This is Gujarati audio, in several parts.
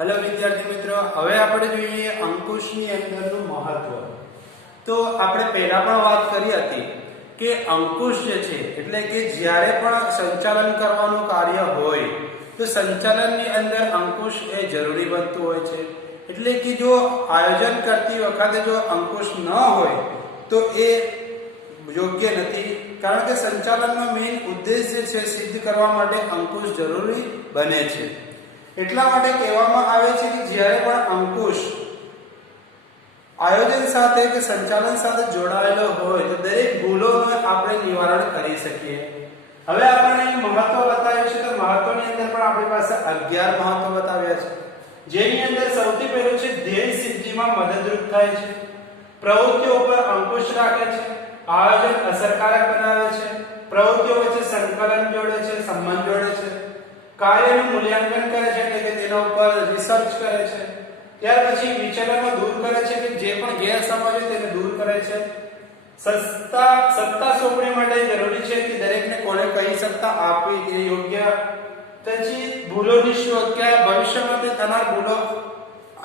हेलो विद्यार्थी मित्रों, હવે આપણે જોઈએ અંકુશની અંદરનું મહત્વ। તો આપણે પહેલા પણ વાત કરી હતી કે અંકુશ જે છે એટલે કે જ્યારે પણ સંચાલન કરવાનું કાર્ય હોય તો સંચાલનની અંદર અંકુશ એ જરૂરી બનતું હોય છે। એટલે કે જો આયોજન કરતી વખતે જો અંકુશ ન હોય તો એ યોગ્ય નથી, કારણ કે સંચાલનનો મેઇન ઉદ્દેશ્ય છે સિદ્ધ કરવા માટે અંકુશ જરૂરી બને છે। એટલા માટે કહેવામાં આવે છે કે જ્યારે પણ અંકુશ આયોજન સાથે કે સંચાલન સાથે જોડાયેલો હોય તો દરેક ભૂલોનું આપણે નિવારણ કરી શકીએ। હવે આપણે મહત્વ બતાવ્યું છે, તો મહત્વની અંદર પણ આપણી પાસે 11 મહત્વ બતાવ્યા છે, જેની અંદર સૌથી પહેલું છે ધ્યેય સિદ્ધિમાં મદદરૂપ થાય છે, પ્રવૃત્તિઓ પર અંકુશ રાખે છે, આયોજન અસરકારક બનાવે છે, પ્રવૃત્તિઓ વચ્ચે સંકલન જોડે છે, સંબંધ જોડે છે, કાર્યનું મૂલ્યાંકન કરે છે એટલે કે તેના ઉપર રિસર્ચ કરે છે, ત્યાર પછી વિચલનો દૂર કરે છે કે જે પણ ગેરસમજ હોય તેને દૂર કરે છે, સત્તા સોંપણી માટે જરૂરી છે કે દરેકને કોને કહી સત્તા આપવી એ યોગ્ય, પછી ભૂલોની શોધ કે ભવિષ્યમાં તે થનાર ભૂલો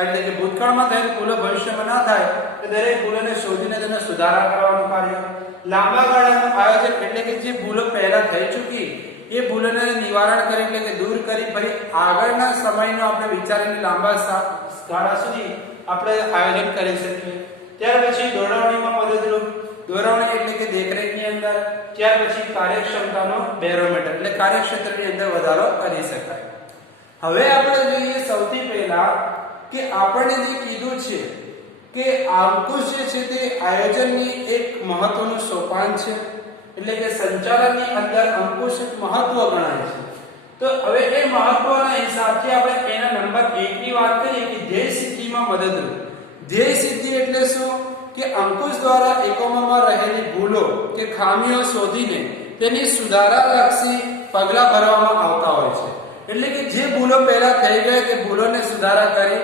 એટલે કે ભૂતકાળમાં થયેલ ભૂલો ભવિષ્યમાં ના થાય તો દરેક ભૂલોને શોધીને તેને સુધારા કરવાનું કાર્ય, લાંબા ગાળાનું આયોજન એટલે કે જે ભૂલો પહેલા થઈ ચૂકી એ ભૂલોને નિવારણ કરી એટલે કે દૂર કરી ફરી આગળના સમયનો આપણે વિચારીને લાંબા ગાળા સુધી આપણે આયોજન કરી શકીએ। ત્યાર પછી દોરવણીમાં મદદરૂપ, દોરવણી એટલે કે દેખરેખની અંદર, ત્યાર પછી કાર્યક્ષમતાનો બેરોમીટર એટલે કાર્યક્ષેત્રની અંદર વધારો કરી શકાય। હવે આપણે જોઈએ સૌથી પહેલા કે આપણે જે કીધું છે કે અંકુશ જે છે તે આયોજનની એક મહત્વનું સોપાન છે, એટલે કે સંચાલનની અંદર અંકુશ મહત્વ ગણાય છે। તો હવે એ મહત્વના હિસાબથી આપણે એના નંબર 1 ની વાત કરીએ કે ધ્યેય સિદ્ધિમાં મદદરૂપ। ધ્યેય સિદ્ધિ એટલે શું કે અંકુશ દ્વારા એકમોમાં રહેલી ભૂલો કે ખામીઓ શોધીને તેની સુધારાલક્ષી પગલાં ભરવામાં આવતા હોય છે। એટલે કે જે ભૂલો પહેલા થઈ ગઈ તે ભૂલોને સુધારા કરી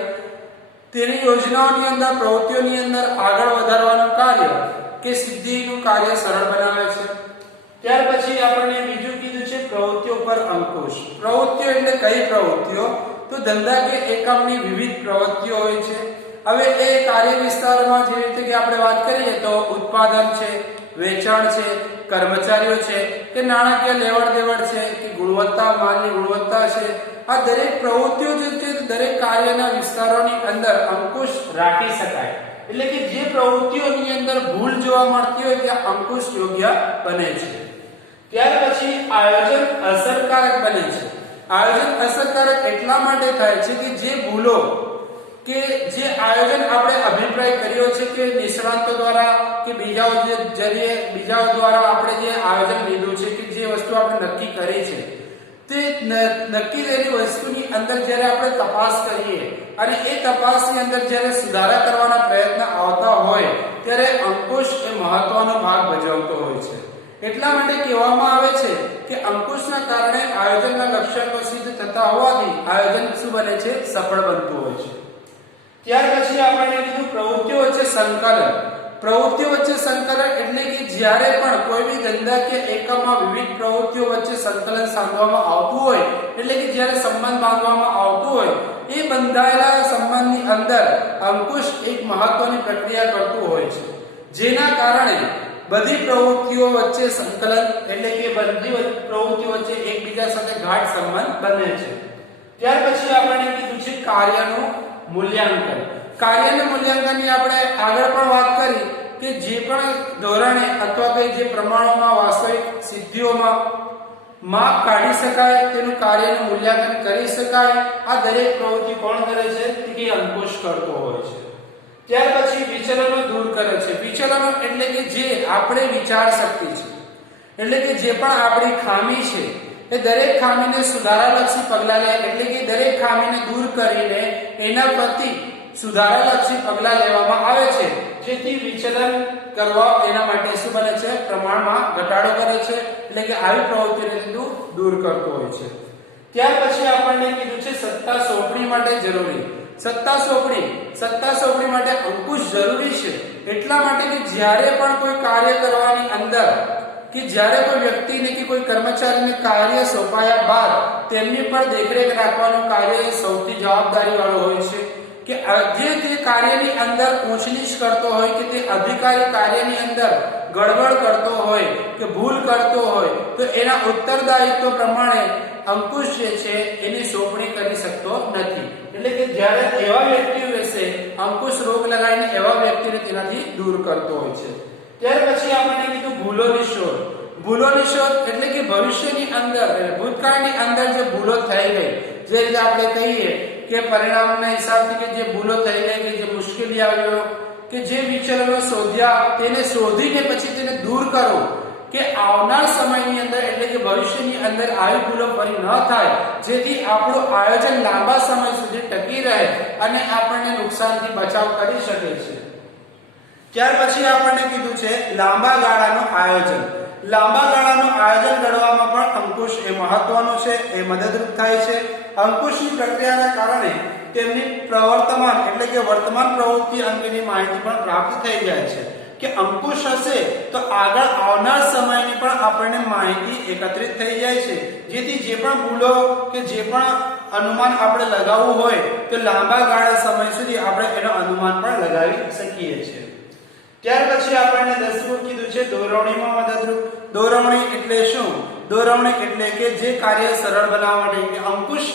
તેની યોજનાઓની અંદર પ્રવૃત્તિઓની અંદર આગળ વધારવાનું કાર્ય કે સિદ્ધિનું કાર્ય સરળ બનાવે છે। ત્યાર પછી આપણે બીજું કીધું છે પ્રવૃત્તિઓ પર અંકુશ। પ્રવૃત્તિઓ એટલે કઈ પ્રવૃત્તિઓ? તો ધંધા કે એકમની વિવિધ પ્રવૃત્તિઓ હોય છે। હવે એ કાર્ય વિસ્તારમાં જે રીતે કે આપણે વાત કરીએ તો ઉત્પાદન છે, વેચાણ છે, કર્મચારીઓ છે કે નાણાકીય લેવડ દેવડ છે કે ગુણવત્તા, માલની ગુણવત્તા છે, આ દરેક પ્રવૃત્તિઓ જે છે દરેક કાર્યના વિસ્તારોની અંદર અંકુશ રાખી શકાય। એટલે કે જે પ્રવૃત્તિઓની અંદર ભૂલ જોવા મળતી હોય ત્યાં અંકુશ યોગ્ય બને છે। ત્યાર પછી આયોજન અસરકારક બને છે। આયોજન અસરકારક એટલા માટે થાય છે કે જે ભૂલો કે જે આયોજન આપણે અભિપ્રાય કર્યો છે કે નિષ્ણાતો દ્વારા કે બીજાઓ દ્વારા આપણે જે આયોજન લીધું છે કે જે વસ્તુ આપણે નક્કી કરી છે તે નક્કી કરેલી વસ્તુની અંદર જ્યારે આપણે તપાસ કરીએ અને એ તપાસની અંદર જ્યારે સુધારા કરવાના પ્રયત્ન આવતા હોય ત્યારે અંકુશ એ મહત્વનો ભાગ ભજવતો હોય છે। એટલા માટે કહેવામાં આવે છે કે અંકુશના કારણે આયોજનના લક્ષ્યો સિદ્ધ થતા હોવાથી આયોજન શું બને છે? સફળ બનતું હોય છે। ત્યાર પછી આપણે કીધું પ્રવૃત્તિઓ વચ્ચે સંકલન। પ્રવૃત્તિઓ વચ્ચે સંકલન એટલે કે જ્યારે પણ કોઈ બી ધંધાકીય એકમમાં વિવિધ પ્રવૃત્તિઓ વચ્ચે સંકલન સાધવામાં આવતું હોય એટલે કે જ્યારે સંબંધ બાંધવામાં આવતું હોય એ બંધાયેલા સંબંધની અંદર અંકુશ એક મહત્વની પ્રક્રિયા કરતું હોય છે, જેના કારણે બધી પ્રવૃત્તિઓ વચ્ચે સંકલન એટલે કે બધી પ્રવૃત્તિઓ વચ્ચે એકબીજા સાથે ગાઢ સંબંધ બને છે। ત્યાર પછી આપણે કીધું છે કાર્યનું મૂલ્યાંકન। કાર્યના મૂલ્યાંકનની આપણે આગળ પણ વાત કરી કે જે પણ ધોરણે અથવા કે જે પ્રમાણોમાં વાસ્તવિક સિદ્ધિઓમાં માપ કાઢી શકાય તેનું કાર્યનું મૂલ્યાંકન કરી શકાય, આ દરેક પ્રવૃત્તિ કોણ કરે છે? કે અંકુશ કરતો હોય છે। ત્યાર પછી વિચલનો દૂર કરે છે। વિચલનો એટલે કે જે આપણે વિચાર શક્તિ છે એટલે કે જે પણ આપણી ખામી છે એ દરેક ખામીને સુધારાલક્ષી પગલાં લે એટલે કે દરેક ખામીને દૂર કરીને એના પ્રતિ સુધારાલક્ષી પગલાં લેવામાં આવે છે, જેથી વિચલન કરવા એના માટે શું બને છે? પ્રમાણમાં ઘટાડો કરે છે એટલે કે આવી પ્રવૃત્તિને દૂર કરતો હોય છે। ત્યાર પછી આપણને કીધું છે સત્તા સોંપણી માટે જરૂરી। સત્તા સોંપણી માટે અંકુશ જરૂરી છે એટલા માટે કે જ્યારે પણ કોઈ કાર્ય કરવાની અંદર कि જ્યારે કોઈ વ્યક્તિને કે કોઈ કર્મચારીને કાર્ય સોંપાયા બાદ તેમની પર દેખરેખ રાખવાનું કાર્ય સૌથી જવાબદારી વાળો હોય છે કે જે તે કાર્યની અંદર ઊંચ નીચ કરતો હોય કે તે અધિકારી કાર્યની અંદર ગડબડ કરતો હોય કે ભૂલ કરતો હોય તો એના ઉત્તરદાયિત્વ પ્રમાણે અંકુશ જે છે એની સોંપણી કરી શકતો નથી. એટલે કે જ્યારે એવા વ્યક્તિઓ વિશે અંકુશ રોક લગાવીને એવા વ્યક્તિને તેનાથી દૂર કરતો હોય છે. ત્યાર પછી આપણે કીધું ભૂલોની શોધ. ભૂલોની શોધ એટલે કે ભવિષ્યની અંદર ભૂતકાળની અંદર જે ભૂલો થઈ ગઈ, જે રીતે આપણે કહીએ કે પરિણામના હિસાબથી કે જે ભૂલો થઈ ગઈ કે જે મુશ્કેલી આવ્યો કે જે વિચલનો શોધ્યા તેને શોધીને પછી તેને દૂર કરો કે આવનાર સમયની અંદર એટલે કે ભવિષ્યની અંદર આવી ભૂલો ફરી ન થાય, જેથી આપણું આયોજન લાંબા સમય સુધી ટકી રહે અને આપણને નુકસાનથી બચાવ કરી શકે છે. ત્યાર પછી આપણને કીધું છે લાંબા ગાળાનું આયોજન. લાંબા ગાળાનું આયોજન ઘડવામાં પણ અંકુશ એ મહત્વનું છે, એ મદદરૂપ થાય છે. અંકુશની પ્રક્રિયાના કારણે તેમની પ્રવર્તમાન એટલે કે વર્તમાન પ્રવૃત્તિ અંગેની માહિતી પણ પ્રાપ્ત થઈ જાય છે કે અંકુશ હશે તો આગળ આવનાર સમયની પણ આપણને માહિતી એકત્રિત થઈ જાય છે, જેથી જે પણ ભૂલો કે જે પણ અનુમાન આપણે લગાવવું હોય તો લાંબા ગાળા સમય સુધી આપણે એનો અનુમાન પણ લગાવી શકીએ છીએ. ત્યાર પછી આપણને 10મું કીધું છે દોરવણીમાં મદદરૂપ. દોરવણી એટલે શું? દોરવણી એટલે કે જે કાર્ય સરળ બનાવવા માટે અંકુશ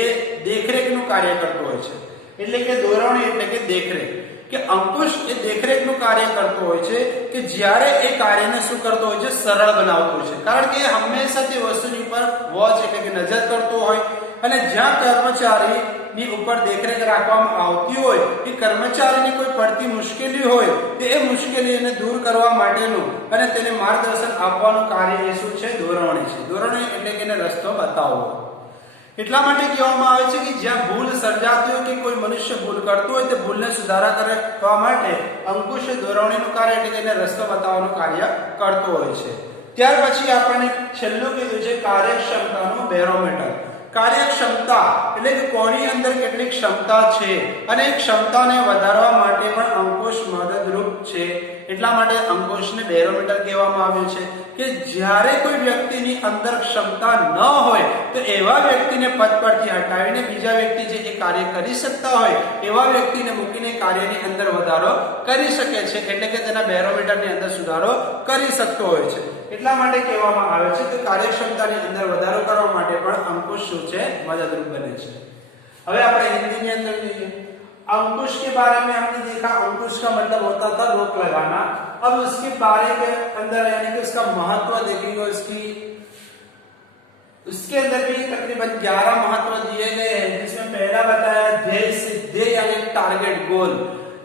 એ દેખરેખનું કાર્ય કરતો હોય છે. એટલે કે દોરવણી એટલે કે દેખરેખ, કે અંકુશ એ દેખરેખનું કાર્ય કરતો હોય છે કે જ્યારે એ કાર્યને શું કરતો હોય છે? સરળ બનાવતો હોય છે. કારણ કે હંમેશા તે વસ્તુની ઉપર વોચ એટલે કે નજર કરતો હોય અને જ્યાં કર્મચારીની ઉપર દેખરેખ રાખવામાં આવતી હોય એ કર્મચારીની કોઈ પડતી મુશ્કેલી હોય તો એ મુશ્કેલીને દૂર કરવા માટેનું અને તેને માર્ગદર્શન આપવાનું કાર્ય એ શું છે? દોરવણી છે. દોરવણી એટલે કે એને રસ્તો બતાવવો. એટલા માટે કહેવામાં આવે છે કે જ્યાં ભૂલ સર્જાતી હોય કે કોઈ મનુષ્ય ભૂલ કરતો હોય તે ભૂલને સુધારા કરવા માટે અંકુશ દોરવણીનું કાર્ય એટલે કે એને રસ્તો બતાવવાનું કાર્ય કરતો હોય છે. ત્યાર પછી આપણને છેલ્લું કીધું છે કાર્યક્ષમતાનું બેરોમીટર. કાર્યક્ષમતા એટલે કે કોની અંદર કેટલી ક્ષમતા છે અને એ ક્ષમતાને વધારવા માટે પણ અંકુશ મદદરૂપ છે. એટલા માટે અંકુશને બેરોમીટર કહેવામાં આવ્યું છે કે જ્યારે કોઈ વ્યક્તિની અંદર ક્ષમતા ન હોય તો એવા વ્યક્તિને પદ પરથી હટાવીને બીજા વ્યક્તિ જે એ કાર્ય કરી શકતા હોય એવા વ્યક્તિને મૂકીને કાર્યની અંદર વધારો કરી શકે છે. એટલે કે તેના બેરોમીટરની અંદર સુધારો કરી શકતો હોય છે. એટલા માટે કહેવામાં આવે છે કે કાર્યક્ષમતાની અંદર વધારો કરવા માટે પણ અંકુશ શું છે? મદદરૂપ બને છે. હવે આપણે हिंदी में अंदर જોઈએ. अंकुश के बारे में हमने देखा, अंकुश का मतलब होता था रोक लगाना. अब उसके बारे के अंदर यानी कि उसका महत्व देखेंगे. उसके अंदर भी तकरीबन 11 महत्व दिए गए हैं, जिसमें पहला बताया ध्येय सिद्धि यानी टारगेट गोल,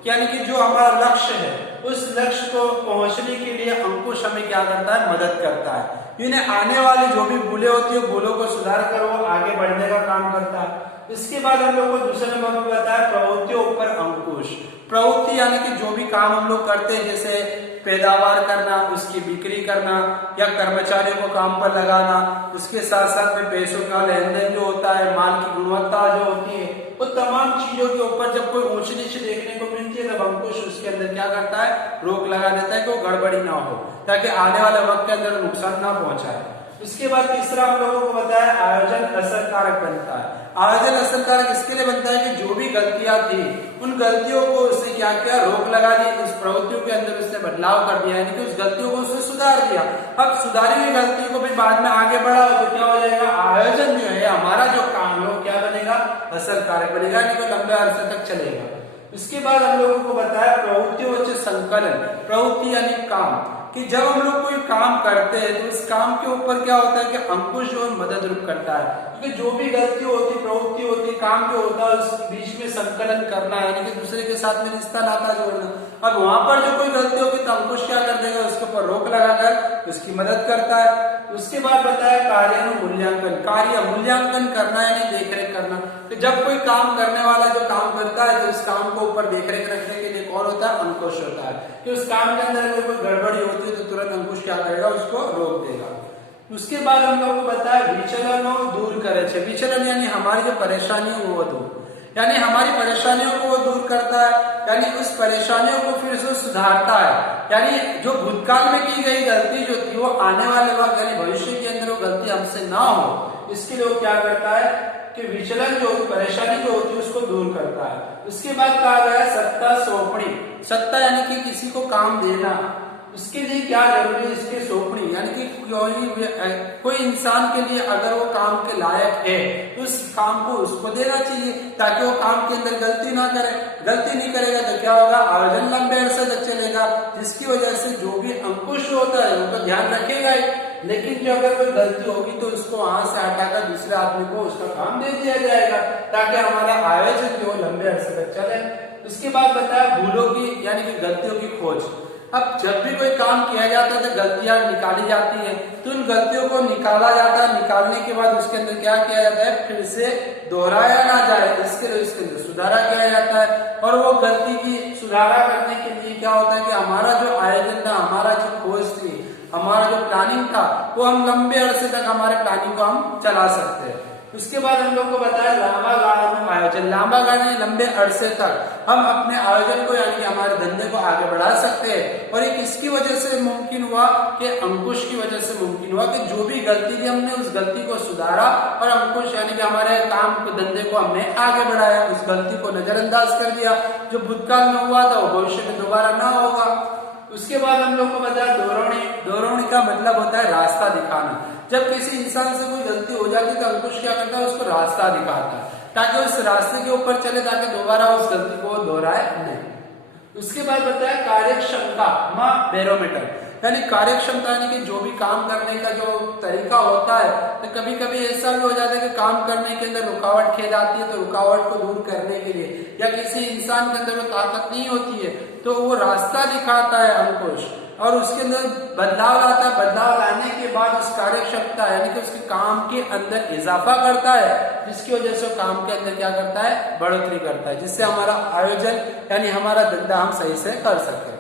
यानी कि जो हमारा लक्ष्य है उस लक्ष्य को पहुंचने के लिए अंकुश हमें क्या करता है? मदद करता है. इन्हें आने वाली जो भी भूलें होती है भूलों को सुधार कर वो आगे बढ़ने का काम करता है. इसके बाद हम लोग को दूसरे नंबर पर बताया प्रवृत्तियों ऊपर अंकुश. प्रवृत्ति यानी कि जो भी काम हम लोग करते हैं जैसे पैदावार करना, उसकी बिक्री करना या कर्मचारियों को काम पर लगाना, उसके साथ साथ में पैसों का लेन देन जो होता है, माल की गुणवत्ता जो होती है, वो तमाम चीजों के ऊपर जब कोई ऊंच नीच देखने को मिलती है तब अंकुश उसके अंदर क्या करता है? रोक लगा देता है कि वो गड़बड़ी ना हो, ताकि आने वाले वक्त के अंदर नुकसान ना पहुंचाए. उसके बाद तीसरा हम लोगों को बताया आयोजन असरकारक बनता है. आयोजन असरकारक इसके लिए बनता है कि जो भी गलतियां थी उन गलतियों को उसने क्या किया? रोक लगा दी. उस प्रवृत्तियों के अंदर उसने बदलाव कर दिया, यानी कि उस गलतियों को उसने सुधार दिया. अब सुधारी हुई गलतियों को भी बाद में आगे बढ़ाओ तो क्या हो जाएगा? आयोजन जो है हमारा जो काम है वो क्या बनेगा? असरकारक बनेगा, यानी कि लंबे अरसे तक चलेगा. उसके बाद हम लोगों को बताया प्रवृत्तियों से संकलन. प्रवृत्ति यानी काम, कि जब हम लोग कोई काम करते हैं तो उस काम के ऊपर क्या होता है कि अंकुश जो मदद रूप करता है. क्योंकि जो भी गलती होती, प्रवृत्ति होती, काम जो होता है उस बीच में संकलन करना, यानी कि दूसरे के साथ में रिश्ता नाता जोड़ना. अब वहां पर जो कोई गलती होगी तो अंकुश क्या कर देगा? उसके ऊपर रोक लगाकर उसकी मदद करता है. उसके बाद बताया कार्यानुमूल्यांकन. कार्य मूल्यांकन करना यानी देखरेख करना. तो जब कोई काम करने वाला जो काम करता है तो उस काम को ऊपर देखरेख रखने के लिए कौन होता है? अंकुश होता है. कि उस काम के अंदर अगर कोई गड़बड़ी होती है तो तुरंत अंकुश क्या करेगा? उसको रोक देगा. उसके बाद हम लोग को बताया विचलनों दूर करे छे. विचलन यानी हमारी जो परेशानी वो दूर, यानी हमारी परेशानियों को वो दूर करता है, यानी उस परेशानियों को फिर से सुधारता है. यानी जो भूतकाल में की गई गलती जो थी वो आने वाले वक्त यानी भविष्य के अंदर वो गलती हमसे ना हो, इसके लिए वो क्या करता है कि विचलन जो परेशानी जो होती है उसको दूर करता है। उसके बाद कहा गया है सत्ता सौंपणी। सत्ता यानी कि किसी को काम देना, उसके लिए क्या जरूरी है, इसके सौंपणी यानी कि कोई इंसान के लिए अगर वो काम के लायक है तो उस काम को उसको देना चाहिए ताकि वो काम के अंदर गलती ना करे। गलती नहीं करेगा तो क्या होगा, आयोजन लंबे अरसे तक चलेगा, जिसकी वजह से जो भी अंकुश होता है वो तो ध्यान रखेगा ही, लेकिन जो अगर कोई गलती होगी तो उसको वहां से हटाकर दूसरे आदमी को उसका काम दे दिया जाएगा ताकि हमारा आयोजन जो लंबे अरसे तक चले। उसके बाद बताया भूलों की यानी कि गलतियों की खोज। अब जब भी कोई काम किया जाता है तो गलतियां निकाली जाती है, तो उन गलतियों को निकाला जाता है। निकालने के बाद उसके अंदर क्या किया जाता है, फिर से दोहराया ना जाए, इसके लिए इसके अंदर सुधारा किया जाता है। और वो गलती की सुधारा करने के लिए क्या होता है कि हमारा जो आयोजन था, हमारा जो खोज थी, हमारा जो प्लानिंग था, वो हम लंबे अरसे तक हमारे प्लानिंग को हम चला सकते हैं। उसके बाद हम लोग को बताया लंबा गाला में आयोजन। लंबा गाला लंबे अरसे तक हम अपने आयोजन को यानी कि हमारे धंधे को आगे बढ़ा सकते हैं। और ये किसकी वजह से मुमकिन हुआ कि अंकुश की वजह से मुमकिन हुआ कि जो भी गलती थी हमने उस गलती को सुधारा और अंकुश यानी कि हमारे काम को धंधे को हमने आगे बढ़ाया, उस गलती को नजरअंदाज कर दिया। जो भूतकाल में हुआ था वो भविष्य में दोबारा ना होगा। उसके बाद हम लोग को बताया दोहरावणी। दोहरावणी का मतलब होता है रास्ता दिखाना। जब किसी इंसान से कोई गलती हो जाती है तो अंकुश क्या करता है, उसको रास्ता दिखाता है ताकि उस रास्ते के ऊपर चले, ताकि दोबारा उस गलती को दोहराए नहीं। उसके बाद बताया कार्यक्षमता बैरोमीटर, यानी कार्यक्षमता यानी कि जो भी काम करने का जो तरीका होता है, तो कभी कभी ऐसा भी हो जाता है कि काम करने के अंदर रुकावट खेद आती है, तो रुकावट को दूर करने के लिए या किसी इंसान के अंदर वो ताकत नहीं होती है तो वो रास्ता दिखाता है अंकुश और उसके अंदर बदलाव लाता है। बदलाव लाने के बाद उस कार्यक्षमता यानी कि उसके काम के अंदर इजाफा करता है, जिसकी वजह से काम के अंदर क्या करता है, बढ़ोतरी करता है, जिससे हमारा आयोजन यानी हमारा धंधा हम सही से कर सके।